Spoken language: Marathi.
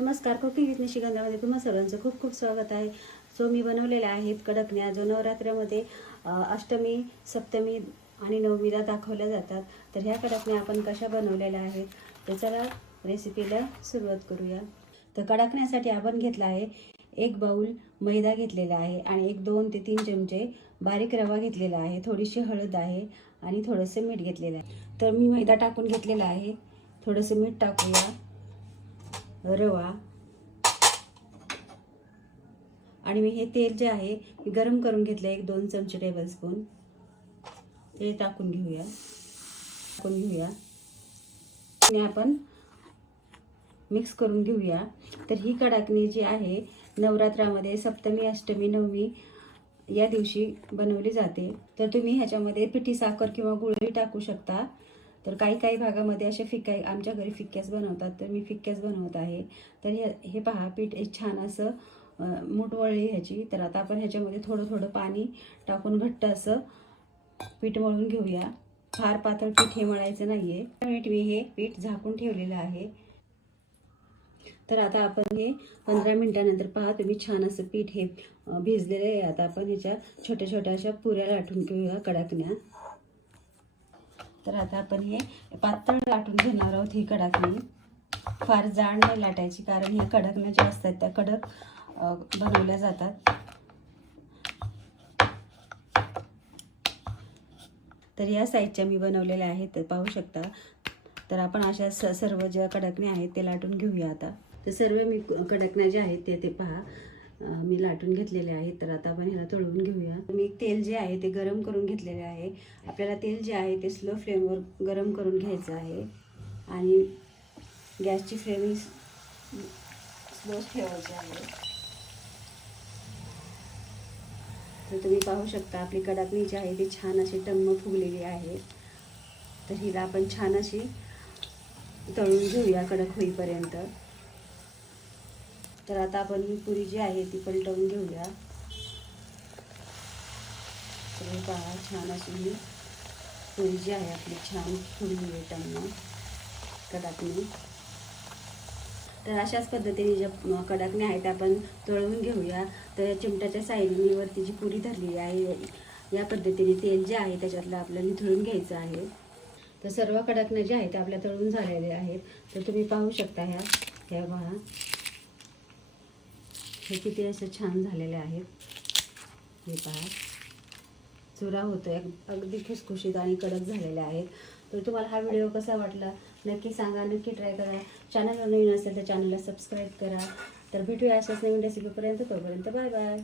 नमस्कार कुकिंग विथ निशिगंधामध्ये तुम्हा सर्वांचं खूप खूप स्वागत आहे. सो मी बनवलेल्या आहेत कडकण्या जो नवरात्रामध्ये अष्टमी सप्तमी आणि नवमीला दाखवल्या जातात तर ह्या कडकण्या आपण कशा बनवलेल्या आहेत तर चला रेसिपीला सुरुवात करूया. तर कडकण्यासाठी आपण घेतला आहे एक बाऊल मैदा घेतलेला आहे आणि एक दोन ते तीन चमचे बारीक रवा घेतलेला आहे थोडीशी हळद आहे आणि थोडंसं मीठ घेतलेलं आहे. तर मी मैदा टाकून घेतलेला आहे थोडंसं मीठ टाकूया. रवा आणि मी हे तेल जे आहे मी गरम करून घेतलं एक दोन चमचे टेबल स्पून ते टाकून घेऊया. टाकून घेऊया. आणि आपण मिक्स करून घेऊया. तर ही कडाकणी जी आहे नवरात्रामध्ये सप्तमी अष्टमी नवमी या दिवशी बनवली जाते. तर तुम्ही ह्याच्यामध्ये पिठी साखर किंवा गुळही टाकू शकता. तर काही काही भागामध्ये असे फिक्या आमच्या घरी फिक्क्याच बनवतात तर मी फिक्क्याच बनवत आहे. तर हे हे पहा पीठ छान असं अं, मूठ वळली ह्याची. तर आता आपण ह्याच्यामध्ये थोडं थोडं पाणी टाकून घट्ट असं पीठ मळून घेऊया. फार पातळ पीठ हे मळायचं नाही आहे मिनिट मी हे पीठ झाकून ठेवलेलं आहे. तर आता आपण हे पंधरा मिनटानंतर पहा तुम्ही छान असं पीठ हे भिजलेलं आहे. आता आपण ह्याच्या छोट्या छोट्या अशा पुऱ्या लाटून घेऊया कडाकण्या. तर आता आपण हे पातळ लाटून घेणार आहोत ही कडाकणी फार जाड नाही लाटायची कारण ह्या कडकण्या ज्या असतात त्या कडक बनवल्या जातात. तर या साईजच्या मी बनवलेल्या आहेत तर पाहू शकता. तर आपण अशा स सर्व ज्या कडकण्या आहेत ते लाटून घेऊया आता. तर सर्व मी कडकण्या ज्या आहेत ते ते पहा. मी लाटून घेतलेले आहेत तर आता आपण ह्याला तळून घेऊया. मी तेल जे आहे ते गरम करून घेतलेले आहे. आपल्याला तेल जे आहे ते स्लो फ्लेमवर गरम करून घ्यायचं आहे. आणि गॅसची फ्लेम ही स्लोच ठेवायची आहे. तर तुम्ही पाहू शकता आपली कडाकणी जी आहे ती छान अशी टम्म फुगलेली आहे. तर हिला आपण छान अशी तळून घेऊया कडक होईपर्यंत. तर आता आपण ही पुरी जी आहे ती पलटवून घेऊया. तर पहा छान अशी ही पुरी जी आहे आपली छान फुगली आहे टम्म कडाकणी. तर अशाच पद्धतीने ज्या कडाकणी आहेत आपण तळवून घेऊया. तर या चिमट्याच्या साईडने वरती जी पुरी धरलेली आहे या पद्धतीने तेल जे आहे त्याच्यातलं आपल्याला निथळून घ्यायचं आहे. तर सर्व कडाकण्या ज्या आहेत त्या आपल्या तळून झालेल्या आहेत. तर तुम्ही पाहू शकता ह्या ह्या पहा हे किती असं छान झालेले आहेत. हे पहा. चुरा होतोय. आहे अगदी खुसखुशीत आणि कडक झालेले आहेत. तर तुम्हाला हा व्हिडिओ कसा वाटला? नक्की सांगा. नक्की ट्राय करा. चॅनलवर नवीन असेल तर चॅनलला सबस्क्राईब करा. तर भेटूया अशाच नवीन रेसिपीपर्यंत तोपर्यंत बाय बाय